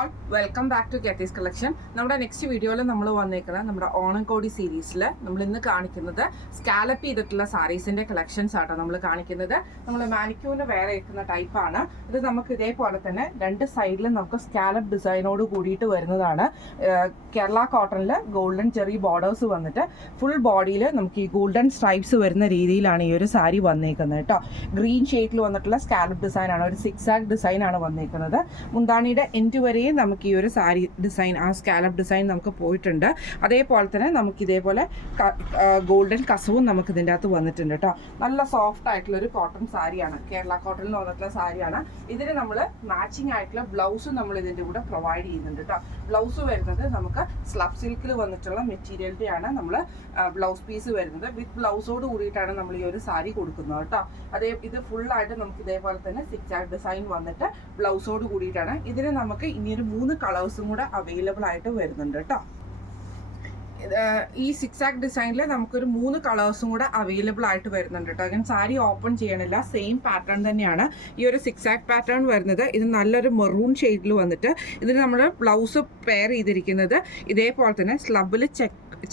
All welcome back to കെത്തീസ് collection. നമ്മുടെ next വീഡിയോയിൽ നമ്മൾ വന്നേക്കുന്നത് നമ്മുടെ ഓണംകോടി സീരീസിൽ നമ്മൾ ഇന്ന് കാണിക്കുന്നത് സ്കാലപ്പ് ചെയ്തിട്ടുള്ള സാരീസിന്റെ കളക്ഷൻസ് ആട്ടോ നമ്മൾ കാണിക്കുന്നത്. നമ്മൾ മാനിക്യൂറിന് വേറെ ഇരിക്കുന്ന ടൈപ്പാണ് ഇത്. നമുക്ക് ഇതേപോലെ തന്നെ രണ്ട് സൈഡിലും നമുക്ക് സ്കാലപ്പ് ഡിസൈനോട് കൂടിയിട്ട് വരുന്നതാണ്. കേരള കോട്ടണിൽ ഗോൾഡൻ ചെറി ബോർഡേഴ്സ് വന്നിട്ട് ഫുൾ ബോഡിയിൽ നമുക്ക് ഈ ഗോൾഡൻ സ്ട്രൈപ്സ് വരുന്ന രീതിയിലാണ് ഈ ഒരു സാരി വന്നേക്കുന്നത് കേട്ടോ. ഗ്രീൻ ഷെയ്ഡിൽ വന്നിട്ടുള്ള സ്കാലപ്പ് ഡിസൈനാണ്, ഒരു സിക്സാക് ഡിസൈനാണ് വന്നേക്കുന്നത്. മുന്താണിയുടെ എൻഡ് വരെയും നമുക്ക് ഈ ഒരു സാരി ഡിസൈൻ, ആ സ്കാലപ്പ് ഡിസൈൻ നമുക്ക് പോയിട്ടുണ്ട്. അതേപോലെ തന്നെ നമുക്ക് ഇതേപോലെ ഗോൾഡൻ കസവും നമുക്ക് ഇതിൻ്റെ അകത്ത് വന്നിട്ടുണ്ട് കേട്ടോ. നല്ല സോഫ്റ്റ് ആയിട്ടുള്ള ഒരു കോട്ടൺ സാരിയാണ്, കേരള കോട്ടണിൽ വന്നിട്ടുള്ള സാരിയാണ്. ഇതിന് നമ്മൾ മാച്ചിങ് ആയിട്ടുള്ള ബ്ലൗസ് നമ്മൾ ഇതിൻ്റെ കൂടെ പ്രൊവൈഡ് ചെയ്യുന്നുണ്ട് കേട്ടോ. ബ്ലൗസ് വരുന്നത് നമുക്ക് സ്ലബ് സിൽക്കിൽ വന്നിട്ടുള്ള മെറ്റീരിയലിൻ്റെ ആണ് നമ്മൾ ബ്ലൗസ് പീസ് വരുന്നത്. വിത്ത് ബ്ലൗസോട് കൂടിയിട്ടാണ് നമ്മൾ ഈ ഒരു സാരി കൊടുക്കുന്നത് കേട്ടോ. ഇത് ഫുള്ളായിട്ട് നമുക്ക് ഇതേപോലെ തന്നെ സിക്സാക് ഡിസൈൻ വന്നിട്ട് ബ്ലൗസോട് കൂടിയിട്ടാണ്. ഇതിന് നമുക്ക് ഇനിയൊരു 3 കളേഴ്സും കൂടെ അവൈലബിൾ ആയിട്ട് വരുന്നുണ്ട് കേട്ടോ. ഈ സിക്സാക് ഡിസൈനിൽ നമുക്കൊരു 3 കളേഴ്സും കൂടെ അവൈലബിൾ ആയിട്ട് വരുന്നുണ്ട് കേട്ടോ. അങ്ങനെ സാരി ഓപ്പൺ ചെയ്യണില്ല, സെയിം പാറ്റേൺ തന്നെയാണ് ഈ ഒരു സിക്സാക് പാറ്റേൺ വരുന്നത്. ഇത് നല്ലൊരു മെറൂൺ ഷെയ്ഡിൽ വന്നിട്ട് ഇതിന് നമ്മൾ ബ്ലൗസ് പെയർ ചെയ്തിരിക്കുന്നത് ഇതേപോലെ തന്നെ സ്ലബിൽ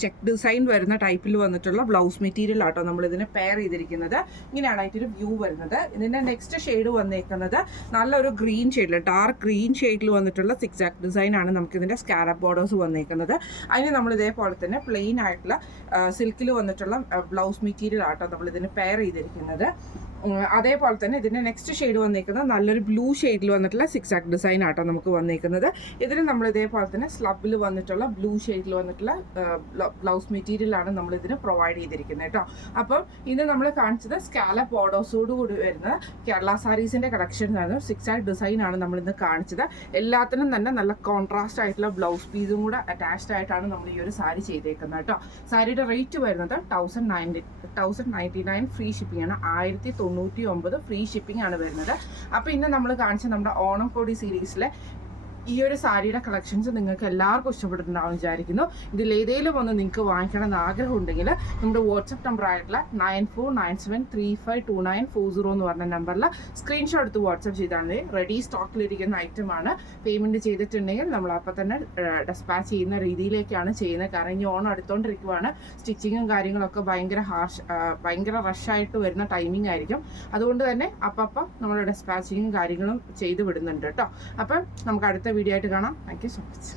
ചെക്ക് ഡിസൈൻ വരുന്ന ടൈപ്പിൽ വന്നിട്ടുള്ള ബ്ലൗസ് മെറ്റീരിയൽ ആട്ടോ നമ്മൾ ഇതിന് പെയർ ചെയ്തിരിക്കുന്നത്. ഇങ്ങനെയാണ് അതിൻ്റെ വ്യൂ വരുന്നത്. ഇതിൻ്റെ നെക്സ്റ്റ് ഷെയ്ഡ് വന്നേക്കുന്നത് നല്ലൊരു ഗ്രീൻ ഷെയ്ഡിൽ, ഡാർക്ക് ഗ്രീൻ ഷെയ്ഡിൽ വന്നിട്ടുള്ള സിക്സാക് ഡിസൈൻ ആണ് നമുക്ക് ഇതിൻ്റെ സ്കാലപ്പ് ബോർഡേഴ്സ് വന്നേക്കുന്നത്. അതിന് നമ്മൾ ഇതേപോലെ തന്നെ പ്ലെയിൻ ആയിട്ടുള്ള സിൽക്കിൽ വന്നിട്ടുള്ള ബ്ലൗസ് മെറ്റീരിയൽ ആട്ടോ നമ്മൾ ഇതിന് പെയർ ചെയ്തിരിക്കുന്നത്. അതേപോലെ തന്നെ ഇതിൻ്റെ നെക്സ്റ്റ് ഷെയ്ഡ് വന്നേക്കുന്നത് നല്ലൊരു ബ്ലൂ ഷെയ്ഡിൽ വന്നിട്ടുള്ള സിക്സാക് ഡിസൈൻ ആട്ടോ നമുക്ക് വന്നേക്കുന്നത്. ഇതിന് നമ്മൾ ഇതേപോലെ തന്നെ സ്ലബിൽ വന്നിട്ടുള്ള ബ്ലൂ ഷെയ്ഡിൽ വന്നിട്ടുള്ള ബ്ലൗസ് മെറ്റീരിയലാണ് നമ്മൾ ഇതിന് പ്രൊവൈഡ് ചെയ്തിരിക്കുന്നത് കേട്ടോ. അപ്പം ഇത് നമ്മൾ കാണിച്ചത് സ്കാലപ്പ് ബോർഡേഴ്സോട് കൂടി വരുന്ന കേരള സാരീസിൻ്റെ കളക്ഷൻസ് ആണ്. സിക്സാക് ഡിസൈൻ ആണ് നമ്മൾ ഇന്ന് കാണിച്ചത്. എല്ലാത്തിനും തന്നെ നല്ല കോൺട്രാസ്റ്റ് ആയിട്ടുള്ള ബ്ലൗസ് പീസും കൂടെ അറ്റാച്ച്ഡ് ആയിട്ടാണ് നമ്മൾ ഈ ഒരു സാരി ചെയ്തേക്കുന്നത് കേട്ടോ. സാരിയുടെ റേറ്റ് വരുന്നത് 1099 ഫ്രീ ഷിപ്പിംഗ് ആണ്. 1099 ഫ്രീ ഷിപ്പിംഗ് ആണ് വരുന്നത്. അപ്പോൾ ഇന്ന് നമ്മൾ കാണിച്ച നമ്മുടെ ഓണംകോടി സീരീസിലെ ഈ ഒരു സാരിയുടെ കളക്ഷൻസ് നിങ്ങൾക്ക് എല്ലാവർക്കും ഇഷ്ടപ്പെട്ടിട്ടുണ്ടാവും വിചാരിക്കുന്നു. ഇതിൽ ഏതെങ്കിലും ഒന്ന് നിങ്ങൾക്ക് വാങ്ങിക്കണമെന്ന് ആഗ്രഹം ഉണ്ടെങ്കിൽ നമ്മുടെ വാട്സപ്പ് നമ്പർ ആയിട്ടുള്ള 9497352940 എന്ന് പറഞ്ഞ നമ്പറിൽ സ്ക്രീൻഷോട്ട് എടുത്ത് വാട്സപ്പ് ചെയ്താൽ മതി. റെഡി സ്റ്റോക്കിലിരിക്കുന്ന ഐറ്റമാണ്. പേയ്മെൻറ്റ് ചെയ്തിട്ടുണ്ടെങ്കിൽ നമ്മൾ അപ്പോൾ തന്നെ ഡെസ്പാച്ച് ചെയ്യുന്ന രീതിയിലേക്കാണ് ചെയ്യുന്നത്. കാരണം ഇനി ഓണം അടുത്തോണ്ടിരിക്കുവാണ്. സ്റ്റിച്ചിങ്ങും കാര്യങ്ങളൊക്കെ ഭയങ്കര റഷായിട്ട് വരുന്ന ടൈമിംഗ് ആയിരിക്കും. അതുകൊണ്ട് തന്നെ അപ്പം നമ്മൾ ഡെസ്പാച്ചിങ്ങും കാര്യങ്ങളും ചെയ്ത് വിടുന്നുണ്ട് കേട്ടോ. അപ്പം നമുക്ക് അടുത്ത വീഡിയോ ആയിട്ട് കാണാം. Thank you so much.